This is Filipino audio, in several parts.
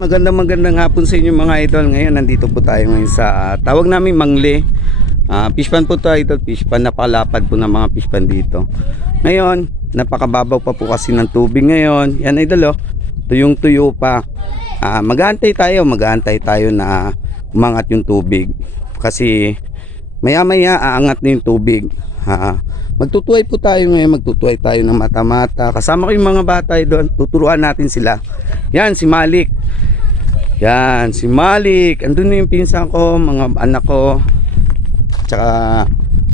Magandang magandang hapon sa inyo mga idol. Ngayon nandito po tayo ngayon sa ah, tawag namin Mangle. Ah, fishpan po to idol, fishpan. Napakalapad po ng mga fishpan dito. Ngayon, napakababaw pa po kasi ng tubig ngayon. Yan idol oh. Tuyong tuyo pa. Ah, mag-aantay tayo, mag-aantay tayo na umangat yung tubig. Kasi maya maya aangat na yung tubig. Ha, magtutuway po tayo ngayon, magtutuway tayo ng mata-mata. Kasama ko yung mga bata doon, tuturuan natin sila. Yan, si Malik. Yan, si Malik. Andun na yung pinsan ko, mga anak ko. Tsaka,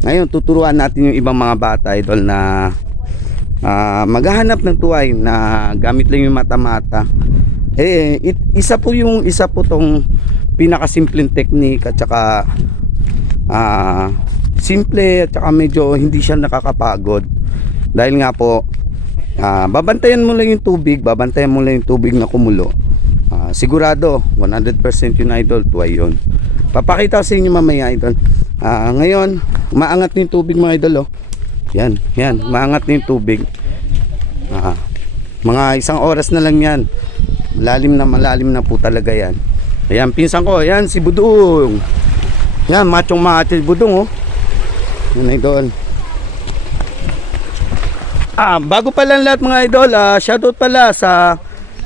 ngayon tuturuan natin yung ibang mga bata idol na ah, maghahanap ng tuway na gamit lang yung mata-mata. Eh, it, isa po yung, isa po tong pinakasimpleng technique at saka ah, simple at saka medyo hindi siya nakakapagod. Dahil nga po, ah, babantayan mo lang yung tubig, babantayan mo lang yung tubig na kumulo. Sigurado 100% yun idol. Tuway yun. Papakita sa inyo mamaya idol. Ah, ngayon maangat na tubig mga idol oh. yan yan. Maangat na tubig. Ah, mga isang oras na lang yan. Malalim na malalim na po talaga yan. Ayan pinsan ko. Yan si Budong. Yan machong macho si Budong oh. Yan idol. Ah, bago pa lang lahat mga idol, ah, shoutout pala sa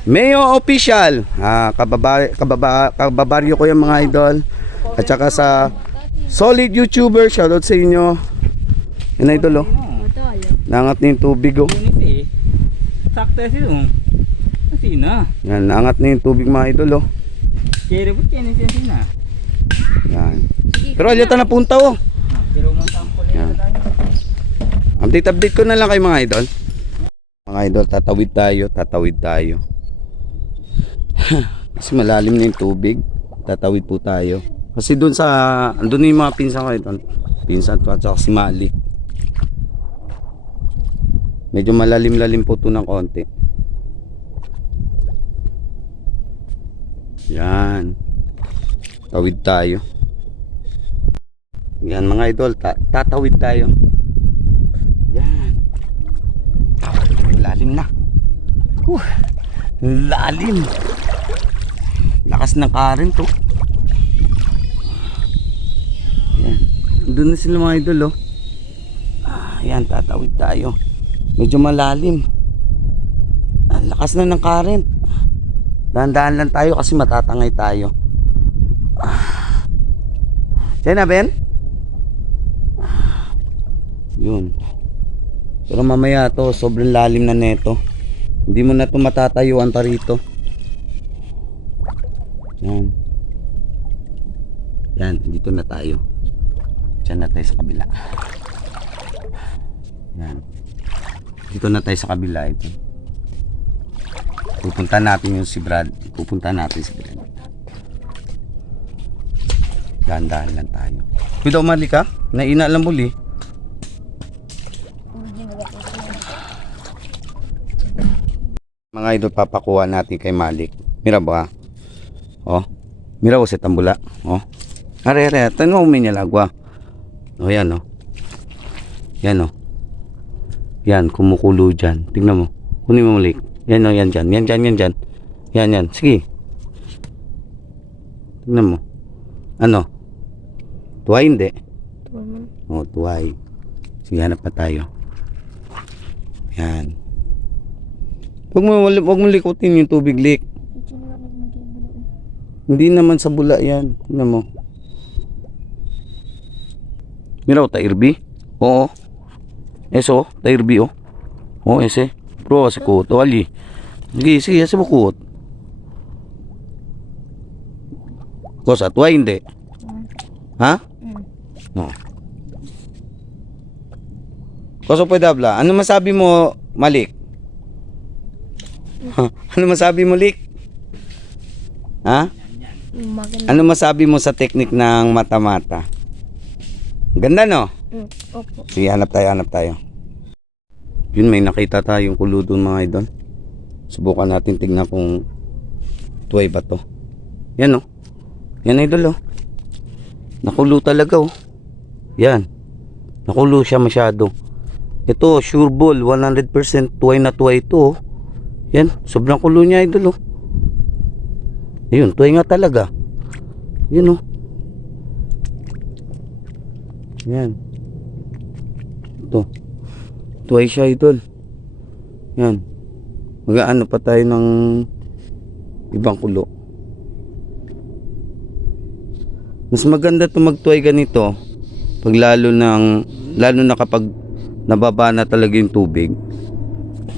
Mayo Official. Ah, kababa, kababa, kababaryo ko yung mga idol. At saka sa Solid YouTuber, shoutout sa inyo. Yan idol oh. Nangat na yung tubig oh. Sakto sih dong. Masih na. Yan, nangat na yung tubig mga idol oh. Kini sih sih na. Yan. Pero alita na punta oh. Pero mo tampol Yan. Update update ko na lang kay mga idol. Mga idol, tatawid tayo, tatawid tayo. Kasi malalim na yung tubig. Tatawid po tayo. Kasi doon sa, andun yung mga pinsan ko ito. Pinsan ko at saka si Malik. Medyo malalim-lalim po ito ng konti. Yan. Tawid tayo. Yan mga idol, ta- tatawid tayo. Yan. Lalim na. Whew. Lalim. Lakas ng current to. Yan. Doon na sila mga idol oh. Ah, yan, tatawid tayo. Medyo malalim. Ang lakas na ng current. Dahan-dahan lang tayo kasi matatangay tayo. Ah. Diyan na, Ben? Yun. Pero mamaya to, sobrang lalim na neto. Hindi mo na to matatayuan pa rito. Yan. Yan, dito na tayo. Diyan na tayo sa kabila. Yan. Dito na tayo sa kabila ito. Pupunta natin yung si Brad. Pupunta natin si Brad. Dahan-dahan lang tayo. Pwede umali ka? Naina lang muli. Mga idol, papakuha natin kay Malik. Mira ba? Oh. Mira ko sa tambula. Oh. Are, are, tanong mo niya lagwa. Oh, yan, oh. Yan, oh. Yan, kumukulo dyan. Tingnan mo. Kunin mo Malik. Yan, oh, yan dyan. Yan dyan, yan dyan. Yan, yan. Sige. Tingnan mo. Ano? Tuway hindi. Oh, tuway. Sige, hanap pa tayo. Yan. Huwag mo, huwag mo likutin yung tubig lik. Hindi naman sa bula yan. Tingnan mo. Mira o, tairbi? Oo. Eso, tairbi o. Oo, ese. Bro, kasi kuot. O, ali. Sige, sige, mo kuot. Kosa, tuwa hindi. Ha? No. Kosa pwede habla. Ano masabi mo, Malik? ano masabi mo, Lik? Ha? Maganda. Ano masabi mo sa teknik ng mata-mata? Ganda no? Mm, Opo. Sige, hanap tayo, hanap tayo. Yun, may nakita tayong kulo doon mga idol. Subukan natin tingnan kung tuway ba to. Yan oh. Yan idol oh. Nakulo talaga oh. Yan. Nakulo siya masyado. Ito, sure ball, 100% tuway na tuway ito oh. Yan, sobrang kulo niya idol oh. Ayun, tuway nga talaga. Yun oh. Yan. Ito. Tuway siya idol. Yan. Mag-ano pa tayo ng ibang kulo. Mas maganda to magtuway ganito pag lalo ng lalo na kapag nababa na talaga yung tubig.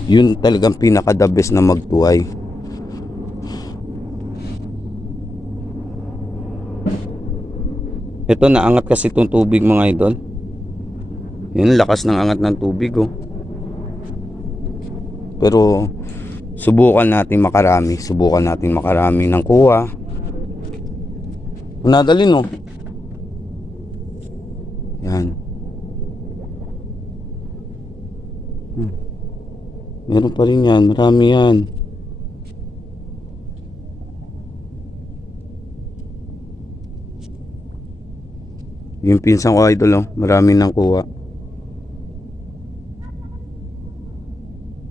Yun talagang pinaka the best na magtuway. Ito naangat kasi itong tubig mga idol. Yun lakas ng angat ng tubig oh. Pero subukan natin makarami, subukan natin makarami ng kuha. Nadalin oh. Yan. Hmm. Meron pa rin yan, marami yan. Yung pinsan ko idol oh, marami nang kuha.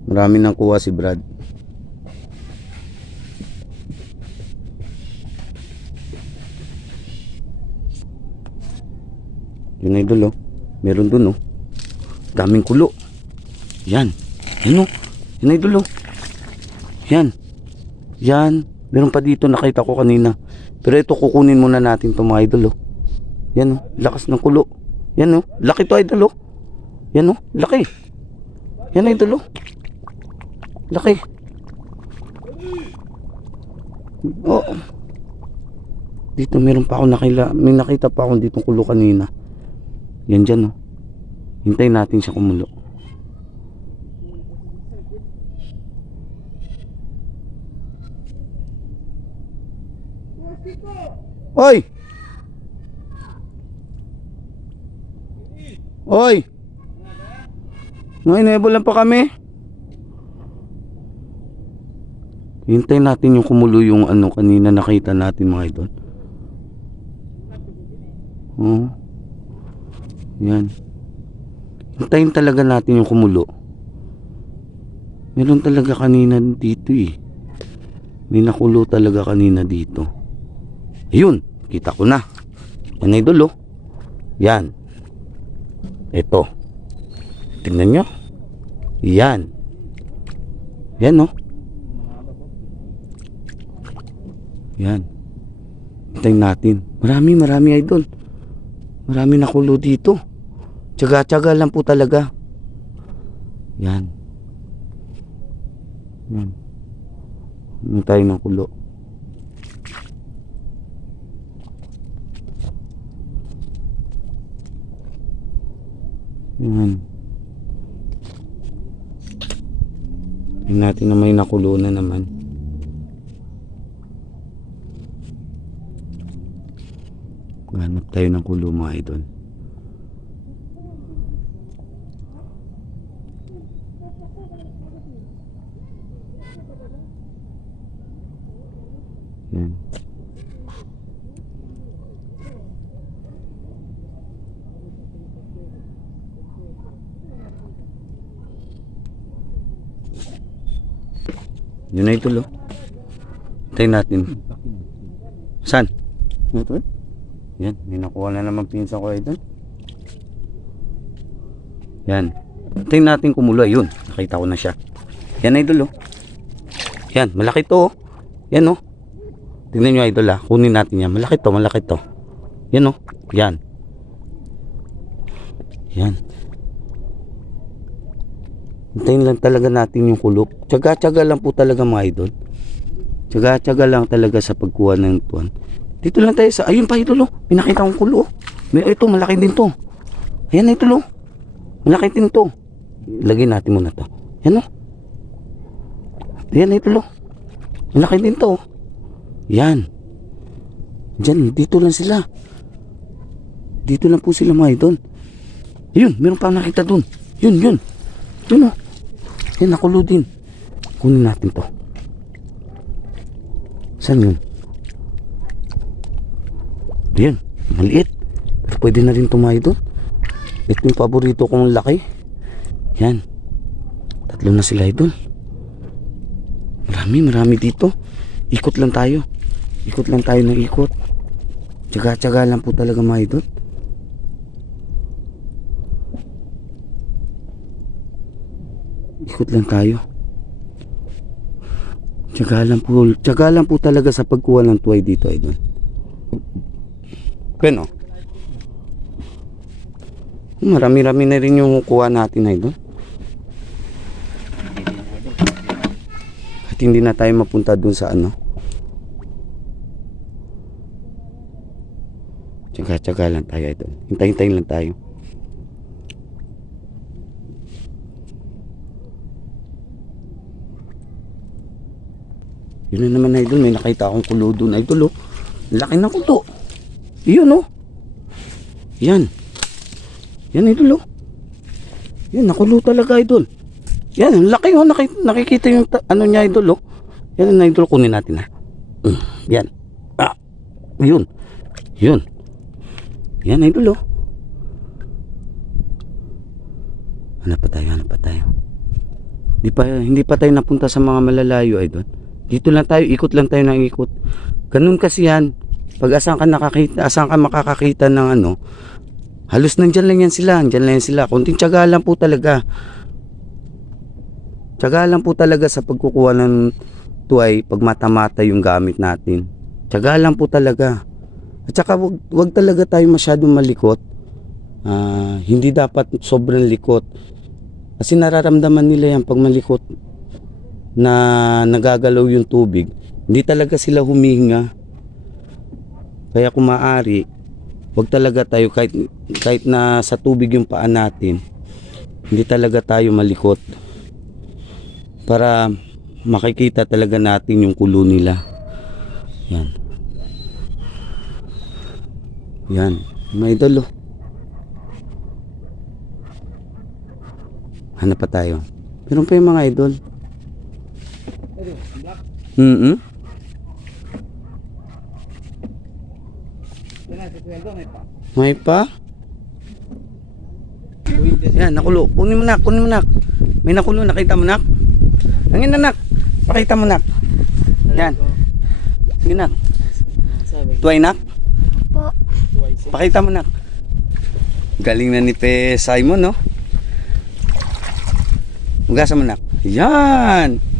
Marami nang kuha si Brad. Yun idol oh. Meron dun oh. Daming kulo. Yan. Yan oh. Yan idol oh. Yan. Yan. Meron pa dito nakita ko kanina. Pero ito kukunin muna natin to mga idol oh. Yan oh. Lakas ng kulo. Yan oh. Laki to idol oh. Yan oh. Laki. Yan idol oh. Laki. Oh. Dito meron pa ako nakila, may nakita pa ako dito kulo kanina. Yan dyan oh. Hintayin natin siya kumulo. Oy! Oy! Ngayon, nebol lang pa kami. Hintayin natin yung kumulo yung ano kanina nakita natin mga idol. Oh. Yan. Hintayin talaga natin yung kumulo. Meron talaga kanina dito eh. May nakulo talaga kanina dito. Ayun, kita ko na. Yan idol oh. Yan. Ito. Tingnan nyo. Yan. Yan oh. Yan. Hintayin natin. Marami, marami idol. Marami nakulo dito. Tsaga-tsaga lang po talaga. Yan. Yan. Hindi tayo ng kulo. Yan. Tingnan natin na may nakulo na naman. Hanap tayo ng kulo mga idol. Yan. Yun na ito lo. Tayo natin. Saan? Ito eh. Yan, may nakuha na naman pinsan ko ito. Yan. Tingnan natin kumulo. Yun, nakita ko na siya. Yan idol oh. Yan, malaki to oh. Yan oh. Tingnan nyo idol ah. Kunin natin yan. Malaki to, malaki to. Yan oh. Yan. Yan. Hintayin lang talaga natin yung kulok. Tsaga-tsaga lang po talaga mga idol. Tsaga-tsaga lang talaga sa pagkuha ng tuwan. Dito lang tayo sa, ayun pa idol oh. May nakita akong kulo oh. May, ito, malaki din to. Ayan idol oh. Malaki din to. Lagay natin muna to. Yan oh. Ayan idol oh. Malaki din to. oh. Yan. Diyan, dito lang sila. Dito lang po sila mga idol. Ayun, meron pa nakita dun. Yun, yun. Yun oh. Yan, nakulo din. Kunin natin to. Saan yun? Yan, maliit. Pero pwede na rin tumayo doon. Ito yung paborito kong laki. Yan. Tatlo na sila idol. Marami, marami dito. Ikot lang tayo. Ikot lang tayo ng ikot. Tsaga-tsaga lang po talaga mga idol. Ikot lang tayo. Tsaga lang po, tsaga lang po talaga sa pagkuha ng tuway dito idol. Bueno. Marami-rami na rin yung kuha natin idol. At hindi na tayo mapunta dun sa ano. Tsaga-tsaga lang tayo idol. Hintay-hintayin lang tayo. Yun na naman idol, may nakita akong kulo doon idol oh. Laki ng kulo. Yun oh. Yan. Yan idol oh. Yan, nakulo talaga idol. Yan, ang laki oh. Naki- nakikita yung ano niya idol oh. Yan ang idol, kunin natin ha. Mm, yan. Ah, yun. Yun. Yan idol oh. Hanap pa tayo, hanap pa tayo. Hindi pa, hindi pa tayo napunta sa mga malalayo idol. Dito lang tayo, ikot lang tayo ng ikot. Ganun kasi yan. Pag asan ka nakakita, asan ka makakakita ng ano, halos nandyan lang yan sila, nandyan lang yan sila. Kunting tiyaga lang po talaga. Tiyaga lang po talaga sa pagkukuha ng tuway pag mata-mata yung gamit natin. Tiyaga lang po talaga. At saka wag, wag talaga tayo masyadong malikot. Ah, hindi dapat sobrang likot. Kasi nararamdaman nila yan pag malikot na nagagalaw yung tubig, hindi talaga sila humihinga. Kaya kung maaari, wag talaga tayo kahit, kahit na sa tubig yung paa natin, hindi talaga tayo malikot. Para makikita talaga natin yung kulo nila. Yan. Yan. May idol oh. Hanap pa tayo. Meron pa yung mga idol. Mm May pa? Yan, nakulo. Kunin mo nak, kunin mo nak. May nakulo, nakita mo nak? Ang ina nak. Pakita mo nak. Yan. Sige nak. Tuway nak. Po. Pakita mo nak. Galing na ni Pe Simon, no? Hugasan mo nak. Yan.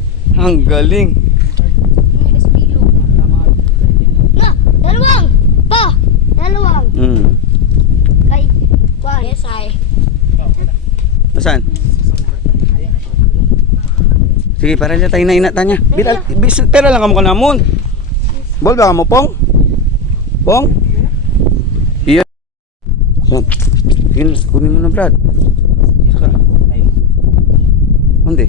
Ang galing. Na, dalawang. Pa, dalawang. Mm. Kay, kwan. Yes, ay. Saan? Sige, para niya tayo na inata niya. Biral, bis, pera lang kamo ka namon. Bol ba mo pong? Pong? Iya. Na, kunin mo na Brad. Saka. Hindi.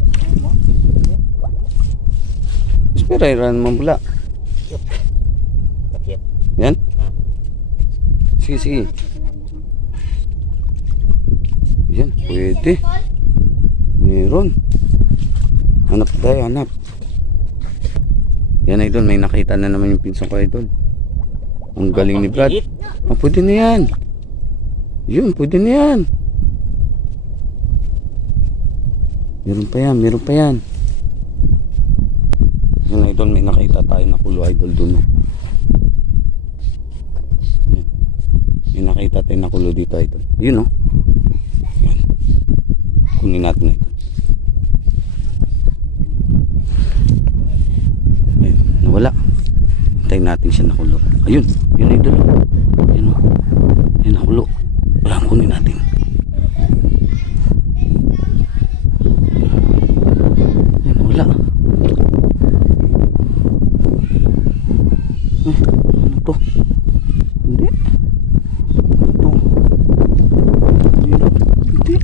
Espera, iran mo pula. Yan? Sige, sige. Yan, pwede. Meron. Hanap tayo, hanap. Yan idol, may nakita na naman yung pinsan ko idol. Ang galing ni Brad. Ah, pwede na yan. Yun, pwede na yan. Meron pa yan, meron pa. Yan idol, may nakita tayo na kulo idol dun. Yan. May nakita tayo na kulo dito idol. Yun oh. Yan. Kunin natin ito. Ayun, nawala. Hintayin natin siya nakulo. Ayun, yun idol. Ayun o. Ayun nakulo. Wala, kunin natin. Ayun, wala. Eh, ano to? Hindi. Ano to? Hirap. Hindi.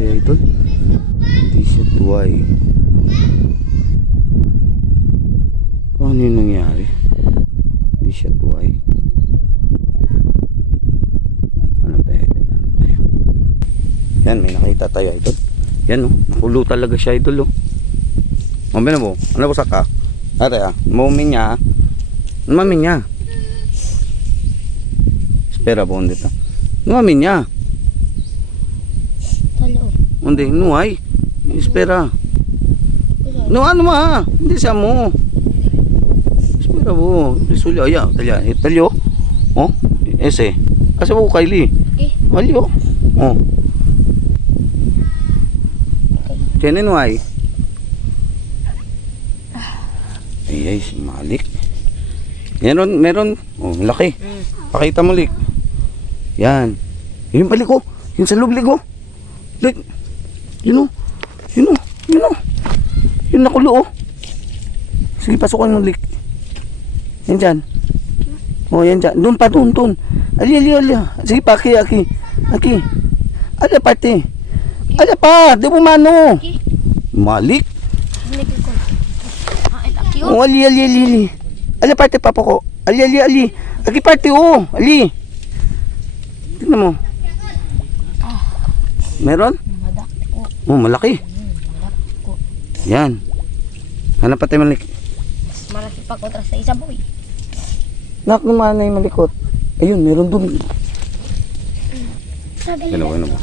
Idol. Hindi siya tuway. Paano yung nangyari? Siya tuway. Ano tayo? Ano tayo? Yan, may nakita tayo idol. Yan oh, nakulo talaga siya idol oh. Mamaya na mo, ano po saka? Ate ah, maumin niya ah. Ano mamin niya? Espera po dito. Ano mamin niya? Hindi, nuhay. Espera. No, ano ma? Hindi siya mo. Espera mo. Sulya, ya, talya. Eh, talyo. Oh, ese. Asa mo Kylie? Okay. Walyo. Oh. Tiyanin mo ay. Ay, si Malik. Meron, meron. Oh, laki. Pakita mo, Lik. Yan. Yun yung balik ko. Yun sa loob, Lik, oh. Lik. Yun, oh. Yun, oh. Yun, oh. Yun nakulo, oh. Sige, pasukan mo, Lik. Yan dyan. Oh, yan dyan. Doon pa, doon, doon. Ali, ali, ali. Sige pa, aki, aki. Aki. Ala, pati. Ala pa, di mo mano. Malik. Cute. Oh, ali, ali, ali, ali. Ala, pati, papa ko. Ali, ali, ali. Aki, pati, oh. Ali. Tingnan mo. Meron? Oh, malaki. Yan. Hanap pa tayo malik. Mas malaki pa kontra sa isa boy. Nak naman na yung malikot. Ayun, meron dun. Sabi Ano ano ba?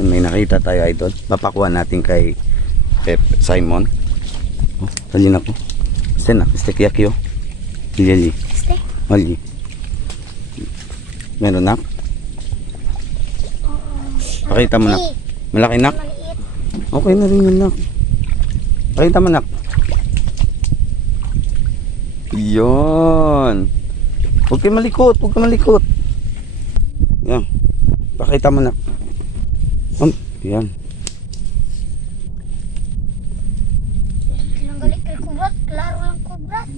May nakita tayo idol. Papakuha natin kay Pep Simon. Oh, tali na po. Este na, este kaya kiyo. Lili. Ste. Mali. Meron nak? Pakita mo nak. Malaki nak? Okay na rin yun nak. Pakita mo nak. Yun. Huwag kayo malikot, huwag kayo malikot. Yan. Pakita mo nak. Um, yan.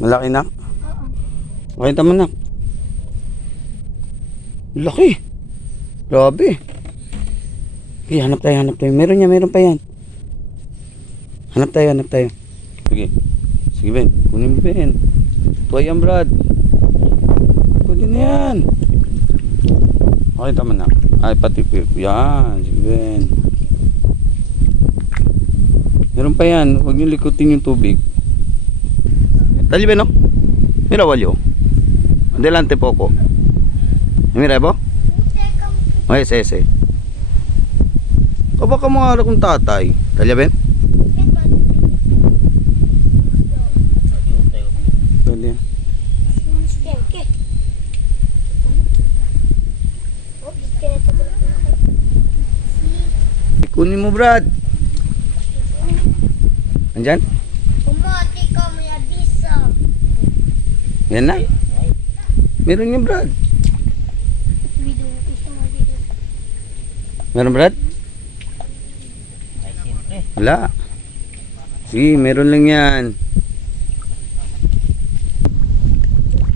Malaki nak. Oo. Pakita mo nak. Laki. Grabe. Okay, hanap tayo, hanap tayo. Meron niya, meron pa yan. Hanap tayo, hanap tayo. Sige. Sige, Ben. Kunin mo, Ben. Tuwa yan, Brad. Pwede na yan. Okay, tama na. Ay, pati. Yan. Sige, Ben. Meron pa yan. Huwag niyo likutin yung tubig. Tali, Ben, no? Mira, walyo. Adelante poco. Mira, po? O, ese, ese. O baka mga ara kong tatay. Talya, Ben? Ko lang. Kunin mo, Brad. Andyan? Umati ka mo ya bisa. Yan na. Meron yung Brad. Meron, Brad? Wala. Sige, meron lang yan.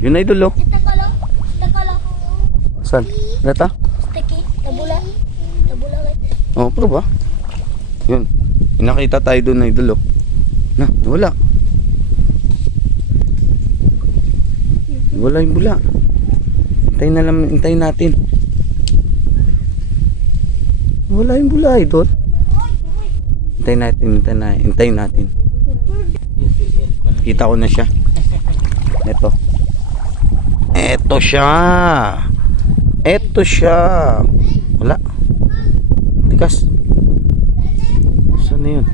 Yun na idol, oh. Saan? Lata? Sticky. Tabula. Tabula. Oh, pero ba? Yun. Nakita tayo doon na idol, oh. Na, wala. Wala yung bula. Hintayin na lang, hintayin natin. Wala yung bula, idol. Hintayin natin, hintayin natin, hintayin natin. Kita ko na siya. Ito. Ito siya. Ito siya. Wala. Tikas. Saan na yun?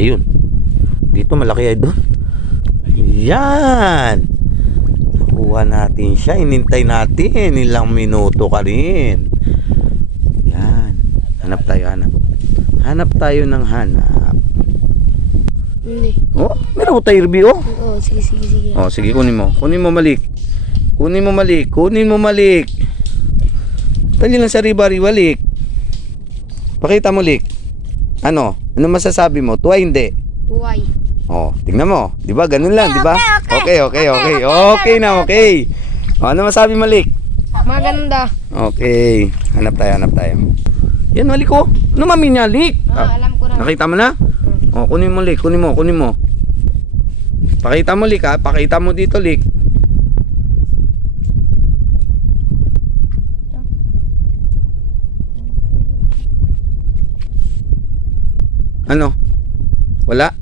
Ayun. Dito malaki ay doon. Yan. Nakuha natin siya. Inintay natin. Ilang minuto ka rin. Yan. Hanap tayo, hanap. Hanap tayo ng hanap. Hindi. Oh, meron ko tayo review, oh. Oo, sige, sige, sige. Oh, sige kunin mo. Kunin mo malik. Kunin mo malik. Kunin mo malik. Tali lang sa riba balik. Pakita mo lik. Ano? Ano masasabi mo? Tuwa hindi. Tuway. Oh, tingnan mo. 'Di ba? Ganun lang, 'di ba? Okay, Okay, okay, okay. Okay na, okay. Oh, ano masabi mo lik? Maganda. Okay. Hanap tayo, hanap tayo. Yan, malik ko. Ano mami niya, lik? Ah, alam ko na. Nakita mo na? Oh, kunin mo lik, kunin mo, kunin mo. Pakita mo lik ha, pakita mo dito lik. Ano? Wala?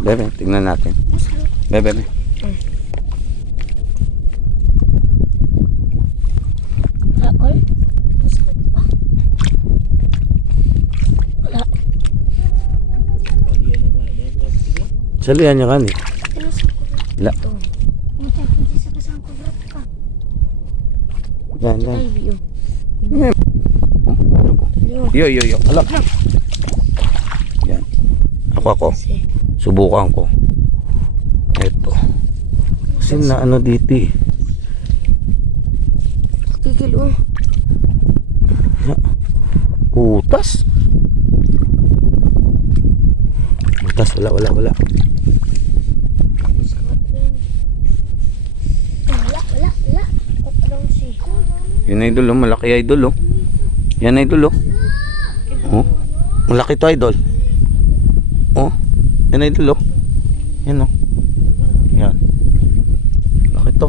Bebe, tingnan natin. Bebe, bebe. Salihan niya kani. La. Dan, dan. Yo, yo, yo. Alak. Yan. Ako, ako. Si. Subukan ko. Ito. Kasi na ano dito eh. kikil oh. Putas. Putas, wala, wala, wala. Yun idol, oh. malaki idol oh. Yan idol oh. Oh. Malaki to idol. Oh. Yan idol oh. Yan oh. Yan. Malaki to.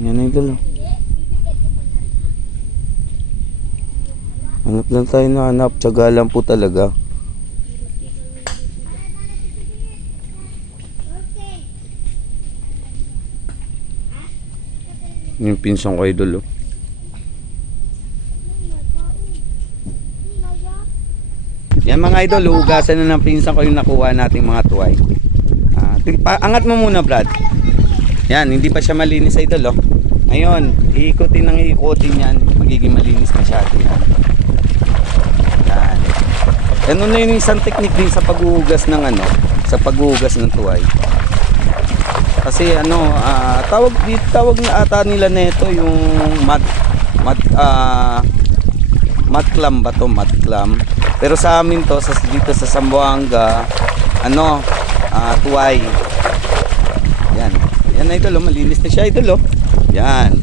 Yan idol oh. Hanap lang tayo na hanap. Tiyaga lang po talaga. Yung pinsang ko idol oh. Mga idol, hugasan na ng pinsan ko yung nakuha nating mga tuway. Pa- angat mo muna Brad. Yan, hindi pa siya malinis idol oh. Ngayon, iikutin ng iikutin yan, magiging malinis na siya. Yan. Yan. Ganun na yun yung isang technique din sa paghuhugas ng ano, sa paghuhugas ng tuway. Kasi ano, ah, tawag dito tawag na ata nila nito yung mud ah mud clam ba to, mud clam. Pero sa amin to sa dito sa Zamboanga ano, ah, tuway. Yan. Yan idol, oh, malinis na siya idol oh. Yan.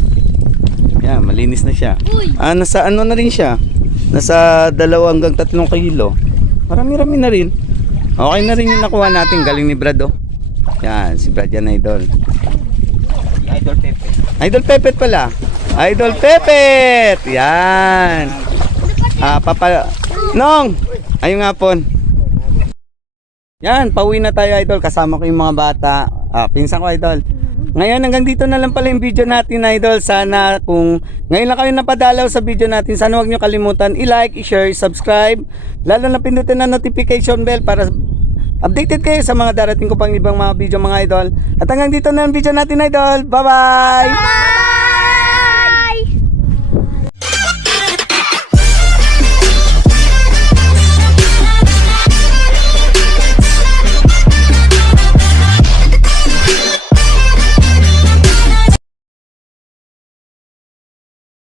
Yan, malinis na siya. Ah, nasa ano na rin siya? Nasa dalawa hanggang tatlong kilo. Marami-rami na rin. Okay na rin yung nakuha natin. Galing ni Brad oh. Yan, si Brad yan idol. Idol Pepe. Idol Pepet pala. Idol Pepet! Yan. Ah, papa... Nong! Ayun nga po. Yan, pauwi na tayo idol. Kasama ko yung mga bata. Ah, pinsan ko idol. Ngayon hanggang dito na lang pala yung video natin idol. Sana kung ngayon lang kayo napadalaw sa video natin, sana huwag nyo kalimutan i-like, i-share, subscribe. Lalo na pindutin na notification bell para updated kayo sa mga darating ko pang ibang mga video mga idol. At hanggang dito na ang video natin idol. Bye-bye!